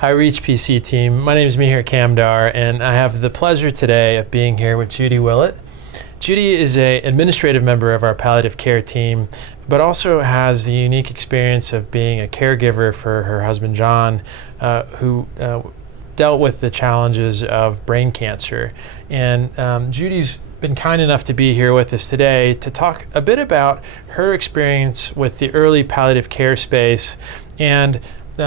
Hi, Reach PC team. My name is Mihir Kamdar, and I have the pleasure today of being here with Judy Willett. Judy is an administrative member of our palliative care team, but also has the unique experience of being a caregiver for her husband, John, who dealt with the challenges of brain cancer. And Judy's been kind enough to be here with us today to talk a bit about her experience with the early palliative care space and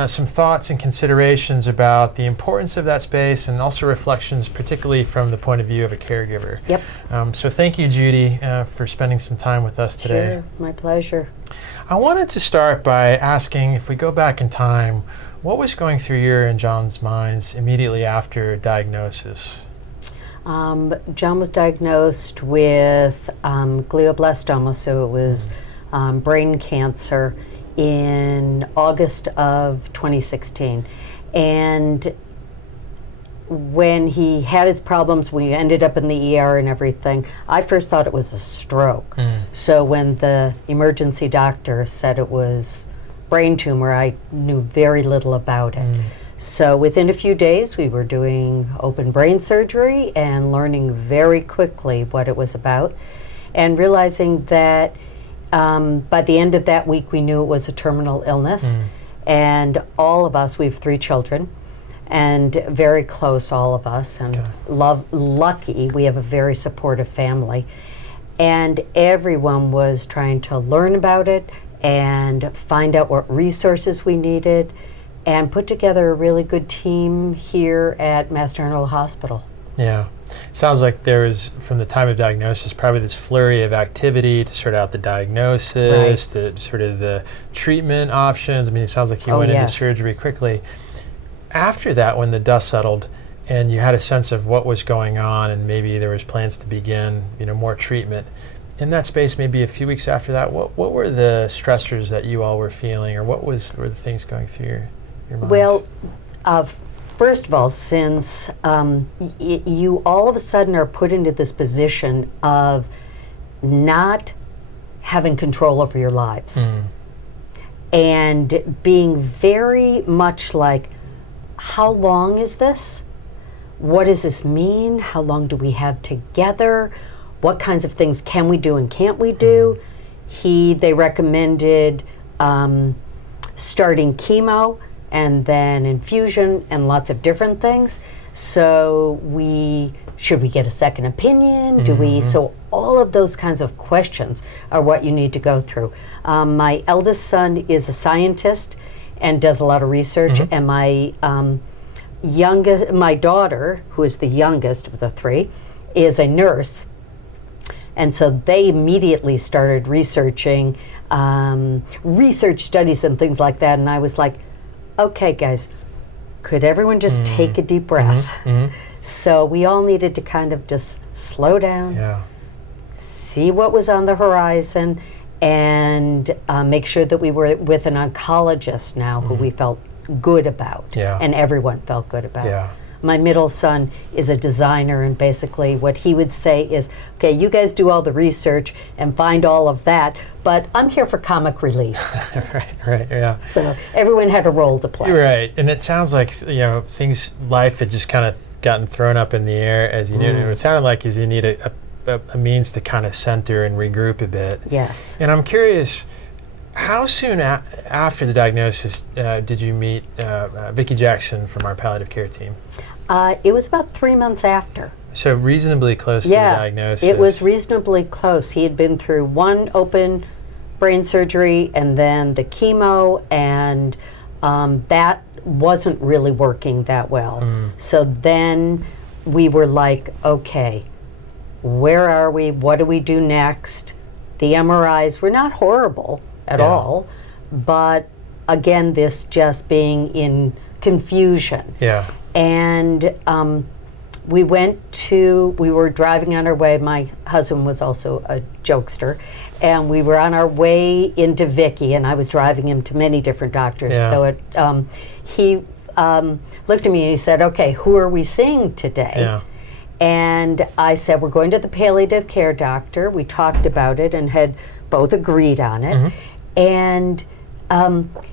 some thoughts and considerations about the importance of that space, and also reflections particularly from the point of view of a caregiver. Yep. So thank you, Judy, for spending some time with us today. Sure, my pleasure. I wanted to start by asking, if we go back in time, what was going through your and John's minds immediately after diagnosis? John was diagnosed with glioblastoma, so it was brain cancer, in August of 2016. And when he had his problems, we ended up in the ER and everything. I first thought it was a stroke. So when the emergency doctor said it was brain tumor, I knew very little about it. So within a few days, we were doing open brain surgery and learning very quickly what it was about, and realizing that by the end of that week, we knew it was a terminal illness. And all of us, we have 3 children, and very close, all of us, and lucky, we have a very supportive family. And everyone was trying to learn about it and find out what resources we needed, and put together a really good team here at Mass General Hospital. Yeah. Sounds like there was, from the time of diagnosis, probably this flurry of activity to sort out the diagnosis, to sort of the treatment options. I mean, it sounds like you went into surgery quickly. After that, when the dust settled and you had a sense of what was going on, and maybe there was plans to begin, more treatment, in that space, maybe a few weeks after that, what were the stressors that you all were feeling, or were the things going through your minds? Well, first of all, since you all of a sudden are put into this position of not having control over your lives, and being very much like, how long is this? What does this mean? How long do we have together? What kinds of things can we do and can't we do? They recommended starting chemo, and then infusion, and lots of different things. So should we get a second opinion? So all of those kinds of questions are what you need to go through. My eldest son is a scientist and does a lot of research, and my daughter, who is the youngest of the 3, is a nurse. And so they immediately started researching research studies and things like that, and I was like, okay, guys, could everyone just take a deep breath? So we all needed to kind of just slow down, see what was on the horizon, and make sure that we were with an oncologist now who we felt good about, and everyone felt good about. My middle son is a designer, and basically what he would say is, okay, you guys do all the research and find all of that, but I'm here for comic relief. Right. So everyone had a role to play. Right, and it sounds like, life had just kind of gotten thrown up in the air as you did. It sounded like you need a means to kind of center and regroup a bit. Yes. And I'm curious, how soon after the diagnosis did you meet Vicki Jackson from our palliative care team? It was about 3 months after. So reasonably close to the diagnosis. It was reasonably close. He had been through 1 open brain surgery and then the chemo, and that wasn't really working that well. So then we were like, okay, where are we? What do we do next? The MRIs were not horrible at all, but again, this just being in confusion. And we were driving on our way. My husband was also a jokester, and we were on our way into Vicki, and I was driving him to many different doctors. So he looked at me and he said, okay, who are we seeing today? And I said, we're going to the palliative care doctor. We talked about it and had both agreed on it. And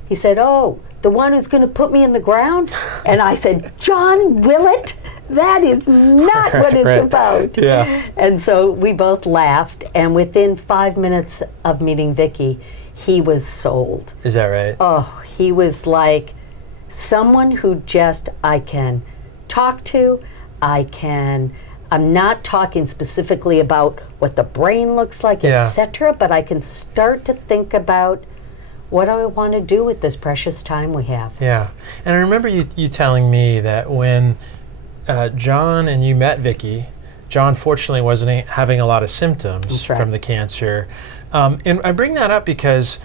he said, oh, the one who's going to put me in the ground? And I said, John Willett? That is not what it's about. Yeah. And so we both laughed, and within 5 minutes of meeting Vicki, he was sold. Is that right? Oh, he was like someone who just I can talk to. I'm not talking specifically about what the brain looks like, etc., but I can start to think about what do I want to do with this precious time we have. Yeah. And I remember you telling me that when John and you met Vicki, John fortunately wasn't having a lot of symptoms from the cancer. And I bring that up because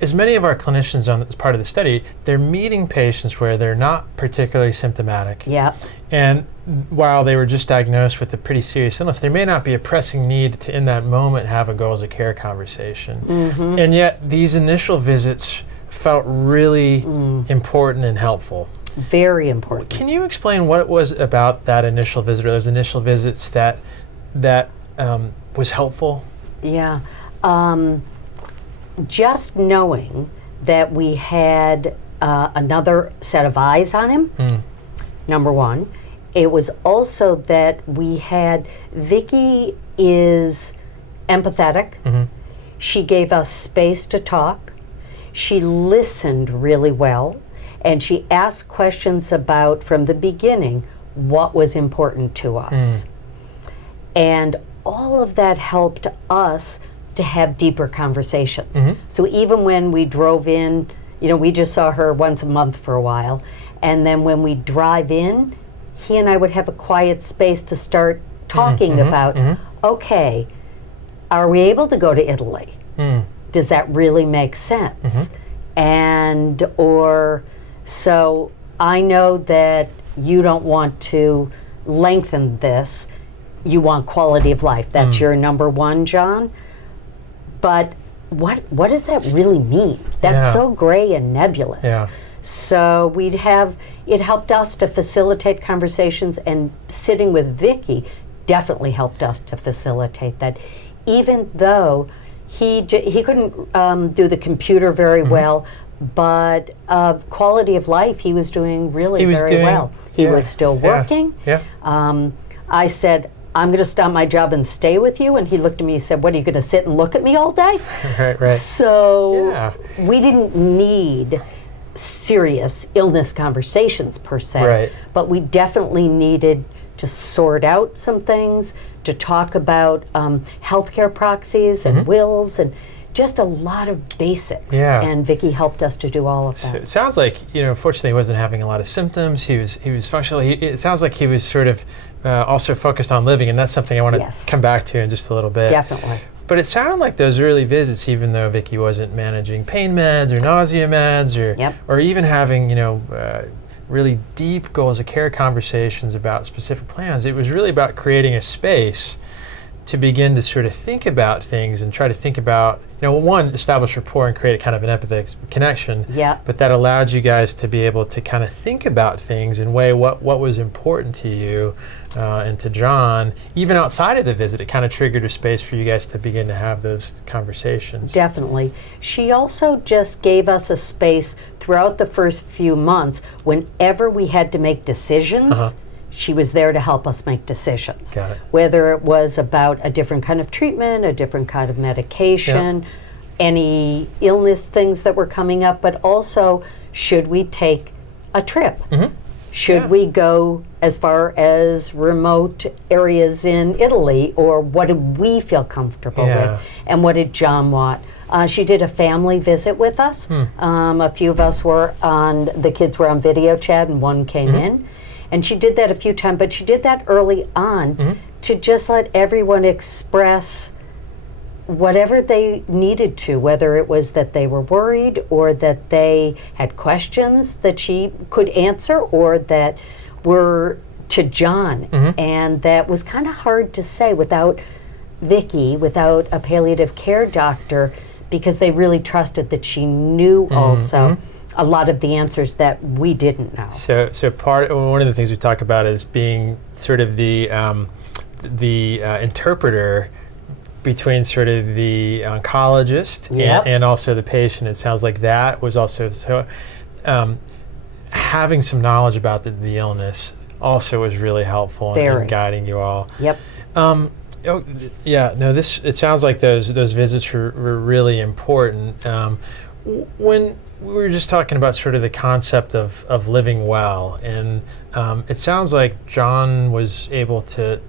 as many of our clinicians on this part of the study, they're meeting patients where they're not particularly symptomatic. Yeah. And while they were just diagnosed with a pretty serious illness, there may not be a pressing need to, in that moment, have a goals of care conversation. Mm-hmm. And yet, these initial visits felt really important and helpful. Very important. Can you explain what it was about that initial visit or those initial visits that was helpful? Yeah. Just knowing that we had another set of eyes on him, number one. It was also that we had, Vicki is empathetic. Mm-hmm. She gave us space to talk. She listened really well. And she asked questions about, from the beginning, what was important to us. And all of that helped us to have deeper conversations. Mm-hmm. So even when we drove in, we just saw her once a month for a while. And then when we drive in, he and I would have a quiet space to start talking about, okay, are we able to go to Italy? Does that really make sense? So I know that you don't want to lengthen this. You want quality of life. That's your number one, John. But what does that really mean? That's so gray and nebulous. Yeah. So it helped us to facilitate conversations, and sitting with Vicki definitely helped us to facilitate that. Even though he couldn't do the computer very well, but quality of life, he was doing really very well. He was still working. Yeah. I said, I'm going to stop my job and stay with you. And he looked at me and said, what, are you going to sit and look at me all day? Right. So we didn't need serious illness conversations per se, but we definitely needed to sort out some things, to talk about healthcare proxies and wills and just a lot of basics. Yeah. And Vicki helped us to do all of that. So it sounds like, fortunately he wasn't having a lot of symptoms. He was functional. It sounds like he was sort of also focused on living, and that's something I want to come back to in just a little bit. Definitely. But it sounded like those early visits, even though Vicki wasn't managing pain meds or nausea meds or even having, really deep goals of care conversations about specific plans, it was really about creating a space to begin to sort of think about things and try to think about, one, establish rapport and create a kind of an empathetic connection. Yeah. But that allowed you guys to be able to kind of think about things and weigh what was important to you and to John. Even outside of the visit, it kind of triggered a space for you guys to begin to have those conversations. Definitely. She also just gave us a space throughout the first few months. Whenever we had to make decisions, she was there to help us make decisions. Got it. Whether it was about a different kind of treatment, a different kind of medication, any illness things that were coming up, but also, should we take a trip? Should we go as far as remote areas in Italy, or what did we feel comfortable with? And what did John want? She did a family visit with us. A few of us the kids were on video chat, and one came in. And she did that a few times, but she did that early on to just let everyone express whatever they needed to, whether it was that they were worried or that they had questions that she could answer or that were to John. And that was kind of hard to say without Vicki, without a palliative care doctor, because they really trusted that she knew also a lot of the answers that we didn't know. So one of the things we talk about is being sort of the interpreter between sort of the oncologist and also the patient. It sounds like that was also so. having some knowledge about the illness also was really helpful in guiding you all. Yep. Oh, yeah. No, it sounds like those visits were really important. When we were just talking about sort of the concept of living well, and it sounds like John was able to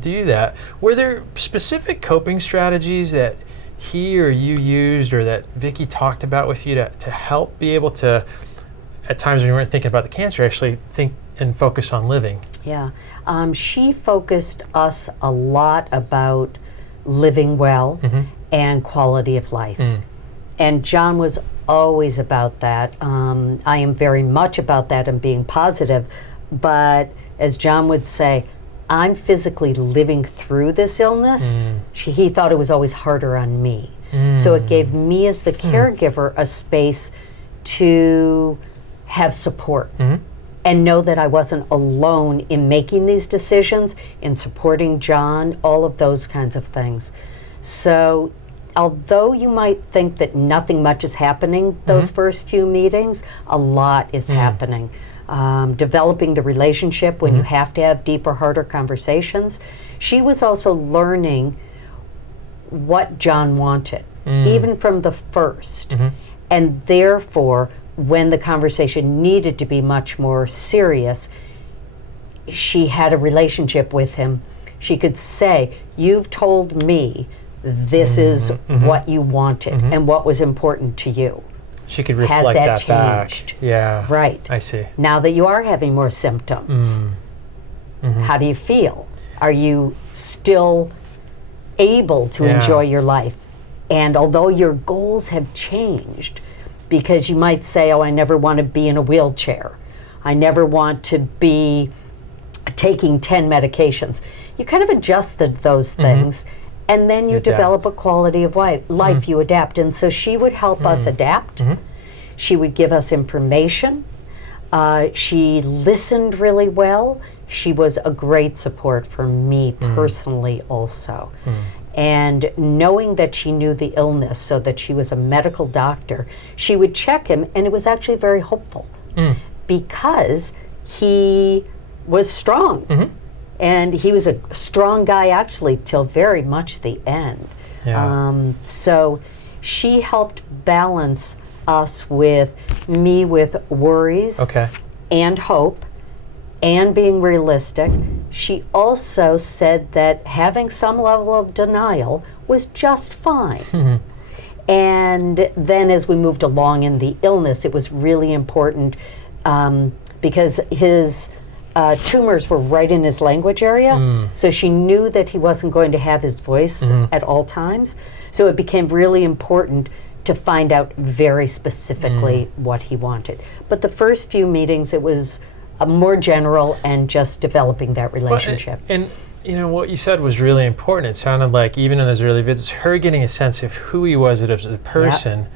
do that. Were there specific coping strategies that he or you used, or that Vicki talked about with you to help be able to, at times when you weren't thinking about the cancer, actually think and focus on living? Yeah. She focused us a lot about living well and quality of life. And John was always about that. I am very much about that and being positive. But as John would say, I'm physically living through this illness. He thought it was always harder on me. So it gave me as the caregiver a space to have support and know that I wasn't alone in making these decisions, in supporting John, all of those kinds of things. So although you might think that nothing much is happening those first few meetings, a lot is happening. Developing the relationship when you have to have deeper, harder conversations. She was also learning what John wanted, even from the first. And therefore, when the conversation needed to be much more serious, she had a relationship with him. She could say, you've told me this is what you wanted and what was important to you. She could reflect Has that back. changed? Yeah. Right. I see. Now that you are having more symptoms, how do you feel? Are you still able to enjoy your life? And although your goals have changed, because you might say, oh, I never want to be in a wheelchair. I never want to be taking 10 medications. You kind of adjust those things, and then you develop a quality of life. You adapt. And so she would help us adapt. She would give us information. She listened really well. She was a great support for me personally also. And knowing that she knew the illness, so that she was a medical doctor, she would check him, and it was actually very hopeful because he was strong. And he was a strong guy actually till very much the end. So she helped balance us with worries and hope and being realistic. She also said that having some level of denial was just fine. And then as we moved along in the illness, it was really important because his tumors were right in his language area. So she knew that he wasn't going to have his voice at all times. So it became really important to find out very specifically what he wanted. But the first few meetings, it was more general and just developing that relationship. And you know, what you said was really important. It sounded like even in those early visits, her getting a sense of who he was as a person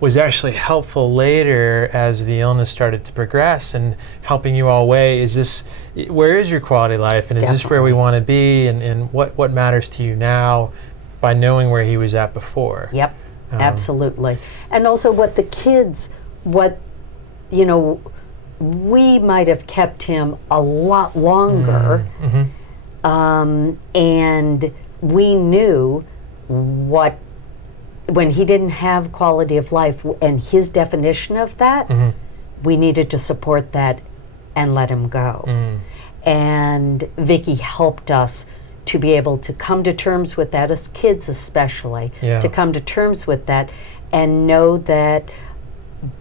was actually helpful later as the illness started to progress, and helping you all weigh, where is your quality of life, and is this where we want to be, and what matters to you now, by knowing where he was at before. Absolutely. And also what the kids, we might have kept him a lot longer, and we knew when he didn't have quality of life and his definition of that, we needed to support that and let him go. And Vicki helped us to be able to come to terms with that, as kids especially, to come to terms with that and know that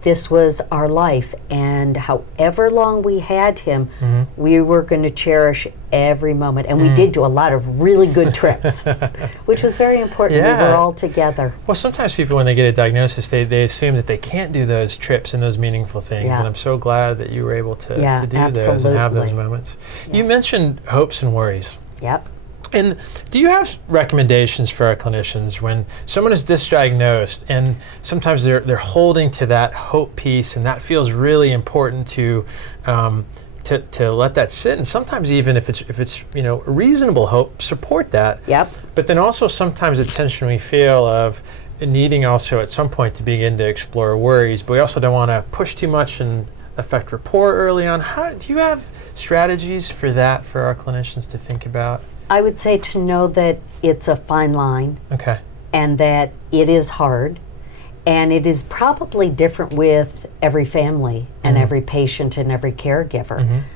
this was our life, and however long we had him, we were going to cherish every moment. And we did do a lot of really good trips, which was very important. We were all together. Well, sometimes people, when they get a diagnosis, they assume that they can't do those trips and those meaningful things. And I'm so glad that you were able to do those and have those moments. You mentioned hopes and worries. And do you have recommendations for our clinicians when someone is misdiagnosed, and sometimes they're holding to that hope piece, and that feels really important to let that sit, and sometimes even if it's reasonable hope, support that. But then also sometimes the tension we feel of, needing also at some point to begin to explore worries, but we also don't want to push too much and affect rapport early on. How do you have strategies for that for our clinicians to think about? I would say to know that it's a fine line. Okay. And that it is hard, and it is probably different with every family and every patient and every caregiver.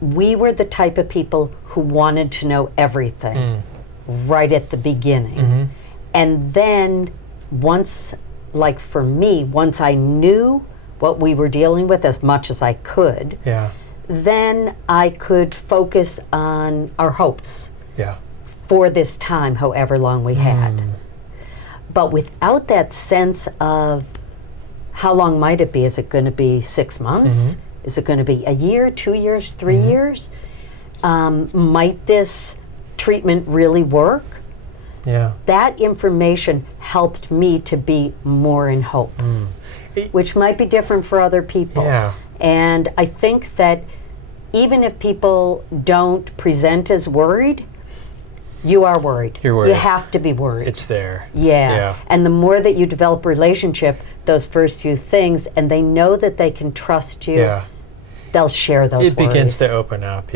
We were the type of people who wanted to know everything right at the beginning. And then once, like for me, once I knew what we were dealing with as much as I could, then I could focus on our hopes. For this time, however long we had. But without that sense of how long might it be? Is it going to be 6 months? Is it going to be a year, 2 years, 3 years? Might this treatment really work? That information helped me to be more in hope, which might be different for other people. And I think that even if people don't present as worried, you are worried. You're worried. You have to be worried. It's there. And the more that you develop a relationship, those first few things, and they know that they can trust you, they'll share those worries. It begins to open up,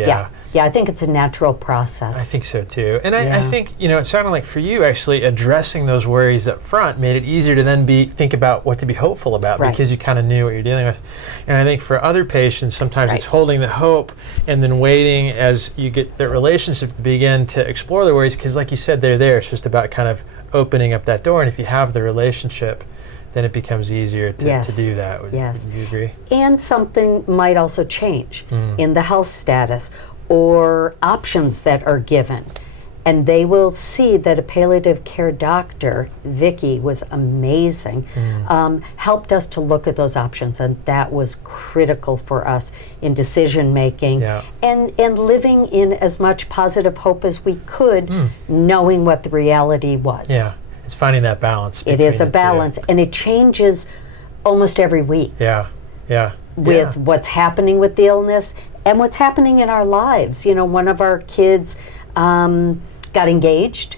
I think it's a natural process. I think so too. And I think, it sounded like for you actually addressing those worries up front made it easier to then think about what to be hopeful about because you kind of knew what you're dealing with. And I think for other patients, sometimes it's holding the hope and then waiting as you get the relationship to begin to explore the worries because like you said, they're there. It's just about kind of opening up that door. And if you have the relationship, then it becomes easier to do that. Would you agree? And something might also change in the health status or options that are given. And they will see that a palliative care doctor, Vicki, was amazing, helped us to look at those options, and that was critical for us in decision making and living in as much positive hope as we could, knowing what the reality was. It's finding that balance. It is a balance, and it changes almost every week. With what's happening with the illness and what's happening in our lives. One of our kids got engaged,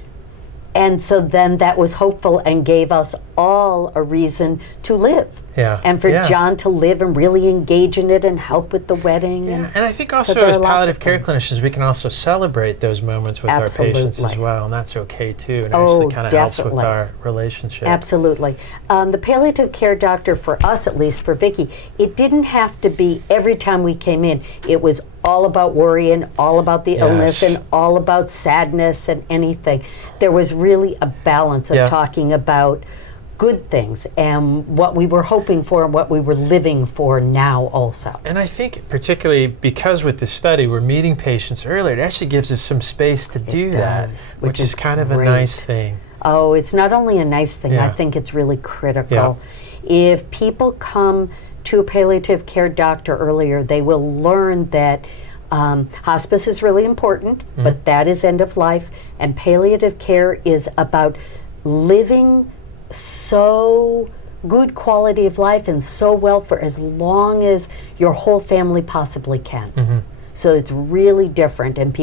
and so then that was hopeful and gave us all a reason to live. And for John to live and really engage in it and help with the wedding. And I think also as palliative care clinicians, we can also celebrate those moments with our patients as well, and that's okay too. And actually kind of helps with our relationship. Absolutely. The palliative care doctor, for us at least, for Vicki, it didn't have to be every time we came in. It was all about worry and all about the illness and all about sadness and anything. There was really a balance of talking about good things and what we were hoping for and what we were living for now also. And I think particularly because with this study we're meeting patients earlier, it actually gives us some space to do that, which is kind of a nice thing. Oh, it's not only a nice thing, I think it's really critical. If people come to a palliative care doctor earlier, they will learn that hospice is really important, but that is end of life, and palliative care is about living so good quality of life and so well for as long as your whole family possibly can. So it's really different, and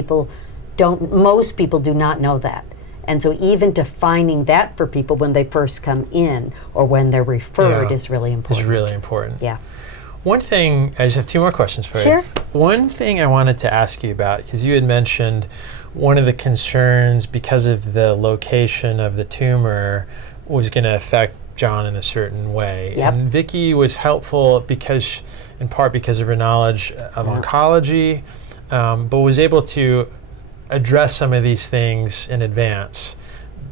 most people do not know that. And so even defining that for people when they first come in or when they're referred is really important. It's really important. One thing, I just have two more questions for you. One thing I wanted to ask you about, because you had mentioned one of the concerns because of the location of the tumor was going to affect John in a certain way. And Vicki was helpful in part because of her knowledge of oncology, but was able to address some of these things in advance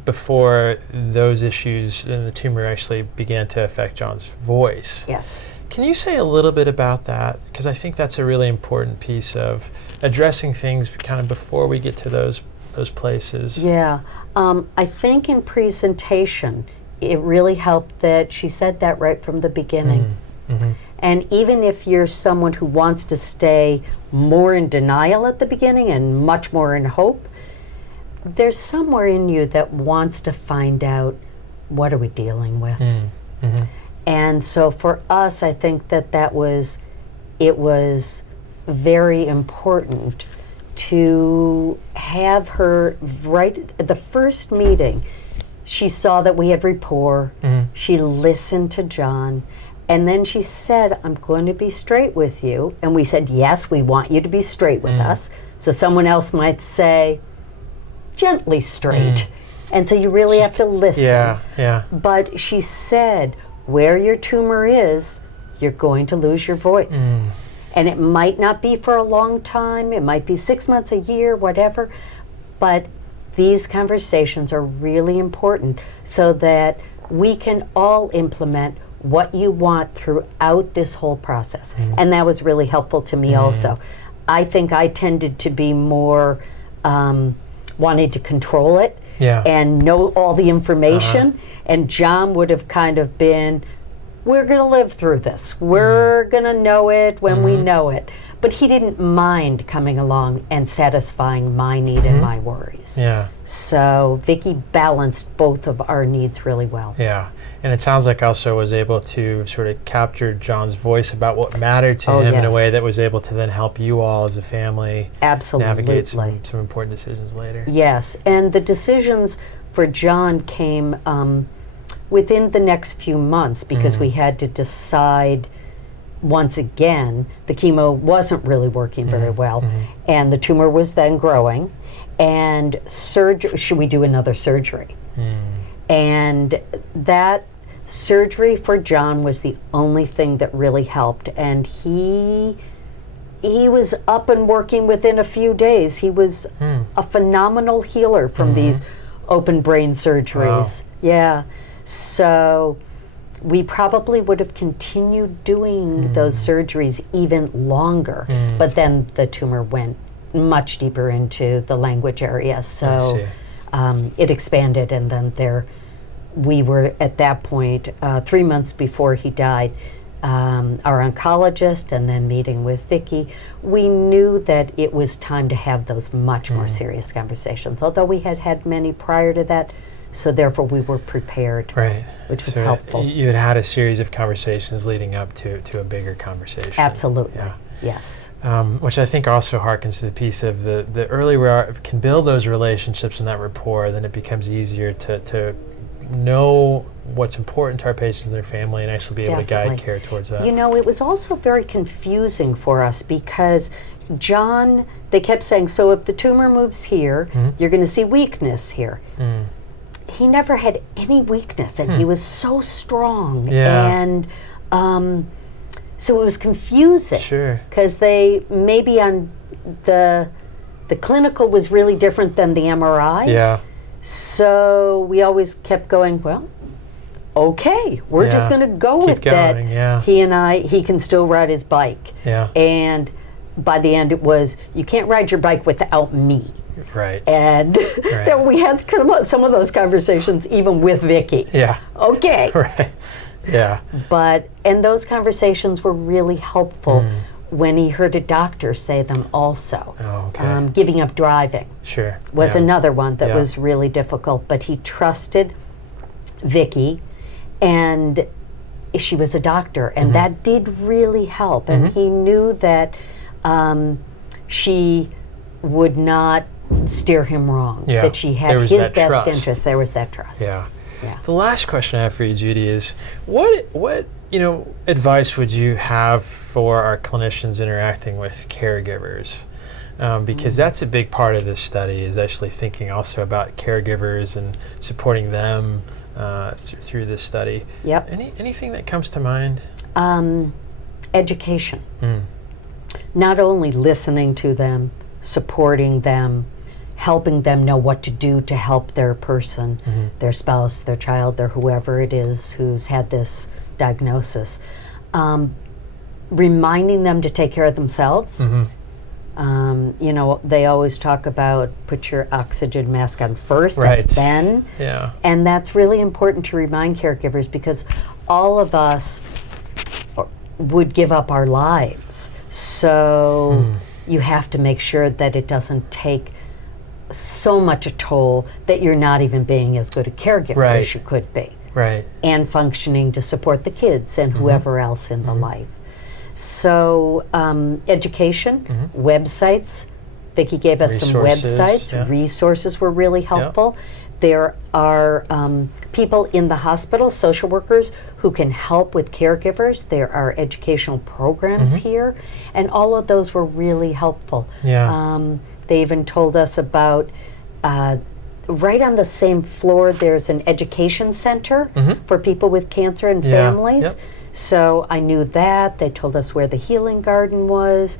before those issues and the tumor actually began to affect John's voice. Can you say a little bit about that? Because I think that's a really important piece of addressing things kind of before we get to those places. I think in presentation, it really helped that she said that right from the beginning. And even if you're someone who wants to stay more in denial at the beginning and much more in hope, there's somewhere in you that wants to find out, what are we dealing with? And so for us, I think it was very important to have her right at the first meeting. she saw that we had rapport. She listened to John. And then she said, I'm going to be straight with you. And we said, yes, we want you to be straight with us. So someone else might say, gently straight. And so you really have to listen. Yeah. But she said, where your tumor is, you're going to lose your voice. And it might not be for a long time. It might be 6 months, a year, whatever. But these conversations are really important so that we can all implement what you want throughout this whole process. And that was really helpful to me also. I think I tended to be more wanting to control it and know all the information. And John would have kind of been, we're going to live through this. We're going to know it when we know it. But he didn't mind coming along and satisfying my need and my worries. So Vicki balanced both of our needs really well. And it sounds like also was able to sort of capture John's voice about what mattered to him in a way that was able to then help you all as a family navigate some important decisions later. Yes, and the decisions for John came within the next few months because we had to decide once again, the chemo wasn't really working very well, and the tumor was then growing, and should we do another surgery? And that surgery for John was the only thing that really helped, and he was up and working within a few days. He was a phenomenal healer from these open brain surgeries. So we probably would have continued doing those surgeries even longer, but then the tumor went much deeper into the language area, so it expanded, and then we were at that point, 3 months before he died, our oncologist and then meeting with Vicki, we knew that it was time to have those much more serious conversations, although we had had many prior to that. So therefore we were prepared, which was helpful. You had had a series of conversations leading up to a bigger conversation. Absolutely, yes. Which I think also harkens to the piece of the earlier we can build those relationships and that rapport, then it becomes easier to know what's important to our patients and their family and actually be able to guide care towards that. You know, it was also very confusing for us because John, they kept saying, so if the tumor moves here, you're going to see weakness here. He never had any weakness, and he was so strong, and so it was confusing. Because they maybe on the clinical was really different than the MRI. So we always kept going, well, okay, we're just going to go with that. He can still ride his bike, and by the end it was, you can't ride your bike without me. And that we had some of those conversations even with Vicki. Okay. And those conversations were really helpful when he heard a doctor say them also. Giving up driving was another one that was really difficult, but he trusted Vicki, and she was a doctor, and that did really help. And he knew that she would not steer him wrong, that she had his best interest. There was that trust. The last question I have for you, Judy, is what advice would you have for our clinicians interacting with caregivers? Because that's a big part of this study, is actually thinking also about caregivers and supporting them through this study. Anything that comes to mind? Education. Not only listening to them, supporting them, helping them know what to do to help their person, their spouse, their child, their whoever it is who's had this diagnosis. Reminding them to take care of themselves. They always talk about put your oxygen mask on first and then. And that's really important to remind caregivers, because all of us would give up our lives. So you have to make sure that it doesn't take so much a toll that you're not even being as good a caregiver as you could be. And functioning to support the kids and whoever else in the life. So education, websites. Vicki gave us some websites. Resources were really helpful. There are people in the hospital, social workers, who can help with caregivers. There are educational programs here, and all of those were really helpful. Yeah. They even told us about right on the same floor, there's an education center for people with cancer and families. Yep. So I knew that. They told us where the healing garden was.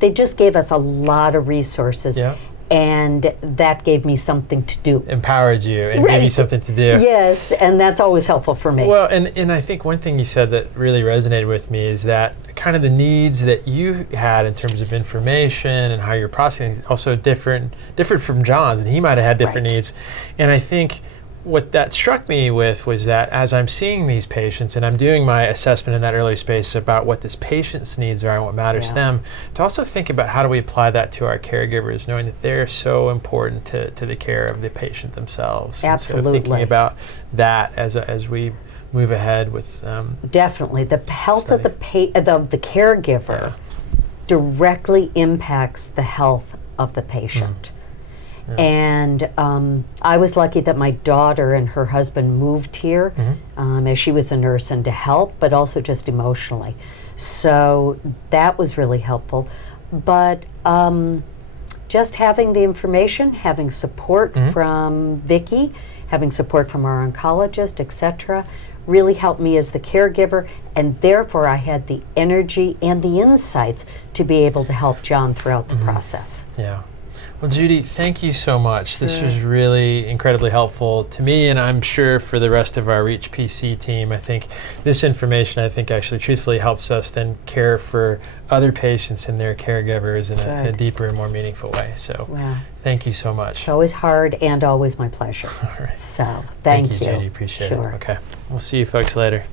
They just gave us a lot of resources. Yeah. And that gave me something to do. Empowered you and gave you something to do. Yes, and that's always helpful for me. Well, and I think one thing you said that really resonated with me is that kind of the needs that you had in terms of information and how you're processing also different from John's, and he might have had different needs. And I think what that struck me with was that as I'm seeing these patients and I'm doing my assessment in that early space about what this patient's needs are and what matters to them, to also think about how do we apply that to our caregivers, knowing that they're so important to the care of the patient themselves. Absolutely. And so thinking about that as we move ahead with definitely the health of the caregiver directly impacts the health of the patient. And I was lucky that my daughter and her husband moved here as she was a nurse and to help, but also just emotionally. So that was really helpful. But just having the information, having support from Vicki, having support from our oncologist, etc., really helped me as the caregiver, and therefore I had the energy and the insights to be able to help John throughout the process. Yeah. Well, Judy, thank you so much. This was really incredibly helpful to me, and I'm sure for the rest of our Reach PC team. I think this information, actually truthfully helps us then care for other patients and their caregivers in a deeper and more meaningful way. So thank you so much. It's always hard and always my pleasure. All right. So thank you. Judy. Appreciate it. Okay. We'll see you folks later.